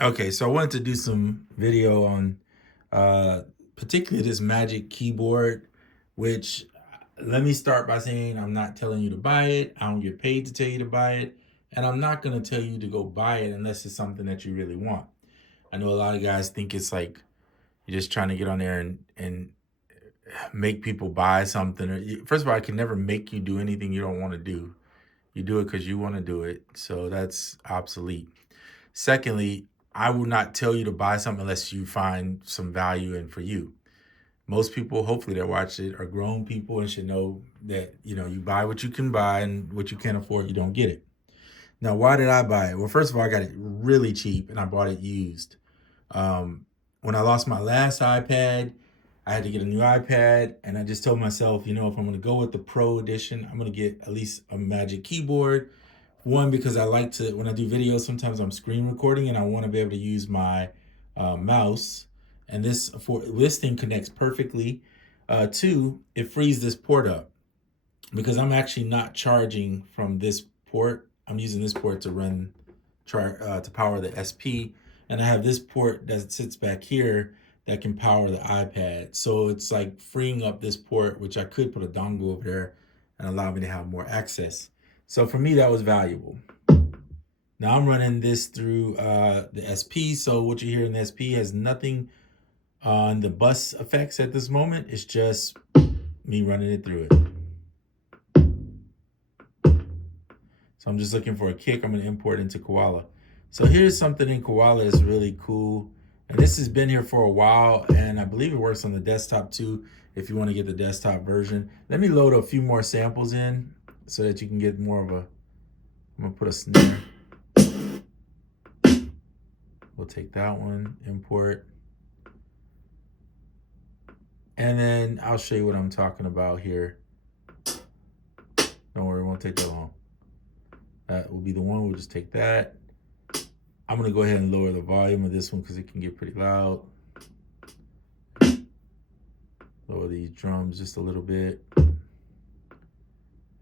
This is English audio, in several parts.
Okay, so I wanted to do some video on uh particularly this Magic keyboard, which let me start by saying I'm not telling you to buy it. I don't get paid to tell you to buy it, and I'm not going to tell you to go buy it unless it's something that you really want. I know a lot of guys think it's like you're just trying to get on there and make people buy something. First of all, I can never make you do anything you don't want to do. You do it because you want to do it, so that's obsolete. Secondly, I will not tell you to buy something unless you find some value in for you. Most people, hopefully, that watch it are grown people and should know that you buy what you can buy and what you can't afford, you don't get it. Now, why did I buy it? Well, first of all, I got it really cheap and I bought it used. Um, when I lost my last iPad, I had to get a new iPad, and I just told myself, if I'm going to go with the Pro Edition, I'm going to get at least a Magic Keyboard. One, because I like to, when I do videos, sometimes I'm screen recording and I want to be able to use my mouse. And this thing connects perfectly. Two, it frees this port up because I'm actually not charging from this port. I'm using this port to to power the SP, and I have this port that sits back here that can power the iPad. So it's like freeing up this port, which I could put a dongle over there and allow me to have more access. So for me, that was valuable. Now I'm running this through the SP. So what you hear in the SP has nothing on the bus effects at this moment. It's just me running it through it. So I'm just looking for a kick. I'm going to import into Koala. So here's something in Koala that's really cool. And this has been here for a while, and I believe it works on the desktop too if you want to get the desktop version. Let me load a few more samples in so that you can get more of a, I'm going to put a snare. We'll take that one, import. And then I'll show you what I'm talking about here. Don't worry, it won't take that long. That will be the one. We'll just take that. I'm going to go ahead and lower the volume of this one because it can get pretty loud. Lower these drums just a little bit.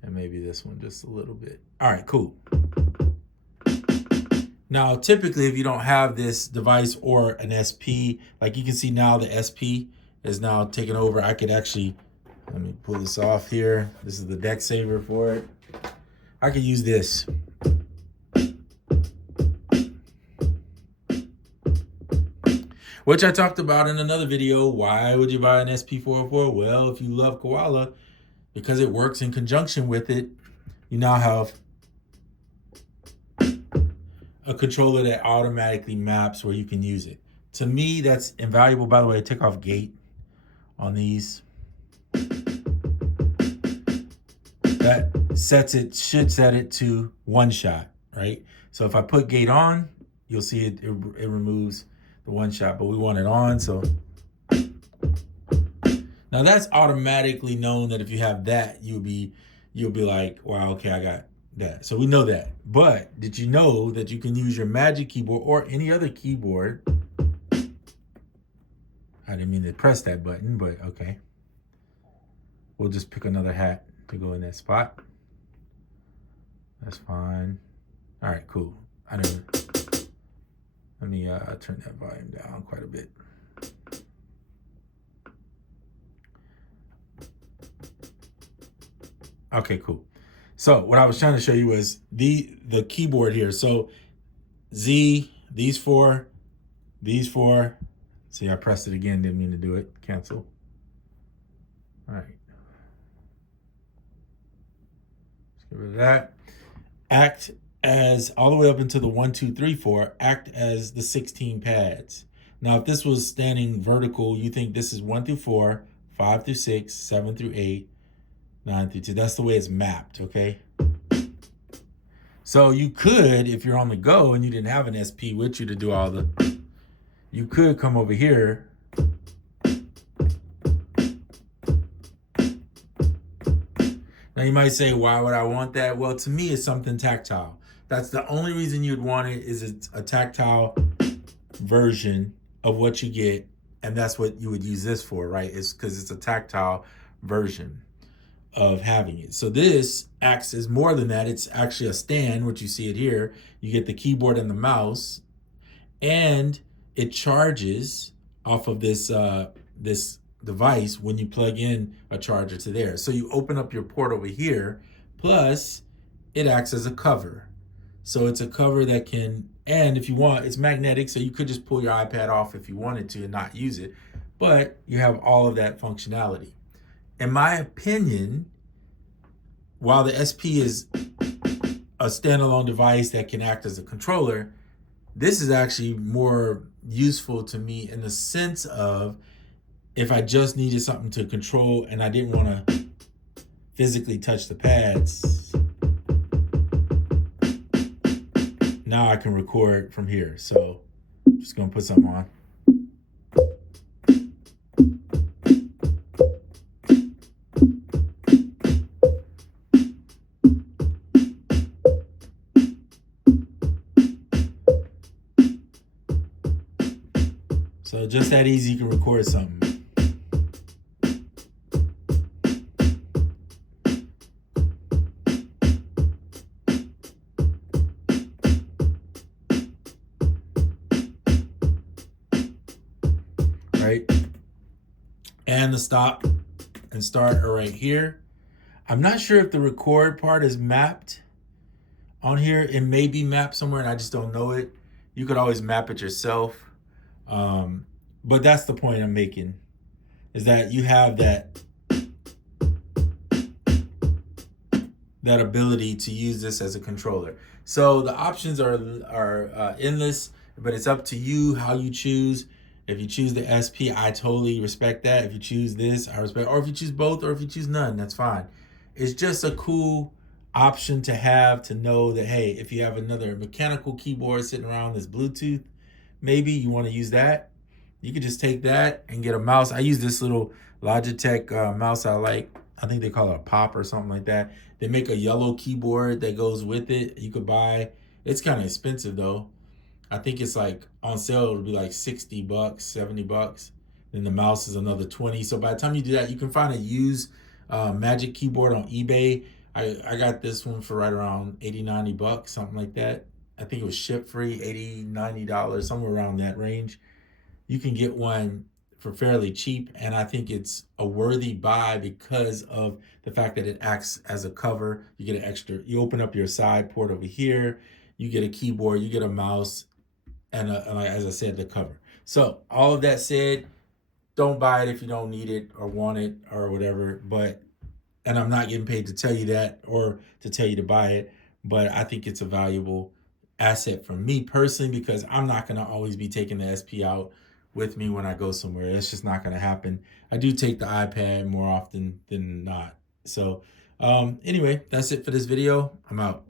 And maybe this one just a little bit. All right, cool. Now, typically, if you don't have this device or an SP, like you can see now the SP is now taken over. I could actually, let me pull this off here. This is the deck saver for it. I could use this. Which I talked about in another video. Why would you buy an SP404? Well, if you love Koala, because it works in conjunction with it, you now have a controller that automatically maps where you can use it. To me, that's invaluable. By the way, I took off gate on these. That should set it to one shot, right? So if I put gate on, you'll see it removes the one shot, but we want it on, so. Now that's automatically known that if you have that, you'll be like, wow, okay, I got that. So we know that. But did you know that you can use your Magic keyboard or any other keyboard? I didn't mean to press that button, but okay. We'll just pick another hat to go in that spot. That's fine. All right, cool. Let me turn that volume down quite a bit. Okay, cool. So what I was trying to show you was the keyboard here. So Z, these four. See, I pressed it again, didn't mean to do it. Cancel. All right. Let's get rid of that. Act as all the way up into the 1, 2, 3, 4, act as the 16 pads. Now, if this was standing vertical, you think this is 1 through 4, 5 through 6, 7 through 8, 9 through 2. That's the way it's mapped, okay? So you could, if you're on the go and you didn't have an SP with you to do all the, you could come over here. Now you might say, why would I want that? Well, to me, it's something tactile. That's the only reason you'd want it, is it's a tactile version of what you get. And that's what you would use this for, right? It's because it's a tactile version of having it. So this acts as more than that. It's actually a stand, which you see it here. You get the keyboard and the mouse. and it charges off of this device when you plug in a charger to there. So you open up your port over here, plus it acts as a cover. So it's a cover that can, and if you want, it's magnetic, so you could just pull your iPad off if you wanted to and not use it, but you have all of that functionality. In my opinion, while the SP is a standalone device that can act as a controller, this is actually more useful to me in the sense of if I just needed something to control and I didn't want to physically touch the pads, now I can record from here. So I'm just gonna put something on. So just that easy, you can record something. Right? And the stop and start are right here. I'm not sure if the record part is mapped on here. It may be mapped somewhere and I just don't know it. You could always map it yourself. But that's the point I'm making, is that you have that ability to use this as a controller. So the options are endless, but it's up to you how you choose. If you choose the SP, I totally respect that. If you choose this, I respect, or if you choose both, or if you choose none, that's fine. It's just a cool option to have, to know that, hey, if you have another mechanical keyboard sitting around that's Bluetooth, maybe you want to use that. You could just take that and get a mouse. I use this little Logitech mouse I like. I think they call it a Pop or something like that. They make a yellow keyboard that goes with it. You could buy. It's kind of expensive though. I think it's like on sale, it'll be like 60 bucks, 70 bucks. Then the mouse is another 20. So by the time you do that, you can find a used Magic keyboard on eBay. I got this one for right around 80, 90 bucks, something like that. I think it was ship free, $80, $90, somewhere around that range. You can get one for fairly cheap, and I think it's a worthy buy because of the fact that it acts as a cover. You get an extra, you open up your side port over here, you get a keyboard, you get a mouse, and as I said, the cover. So all of that said, don't buy it if you don't need it or want it or whatever. And I'm not getting paid to tell you that or to tell you to buy it, but I think it's a valuable asset for me personally, because I'm not going to always be taking the SP out with me when I go somewhere. That's just not going to happen. I do take the iPad more often than not. So anyway, that's it for this video. I'm out.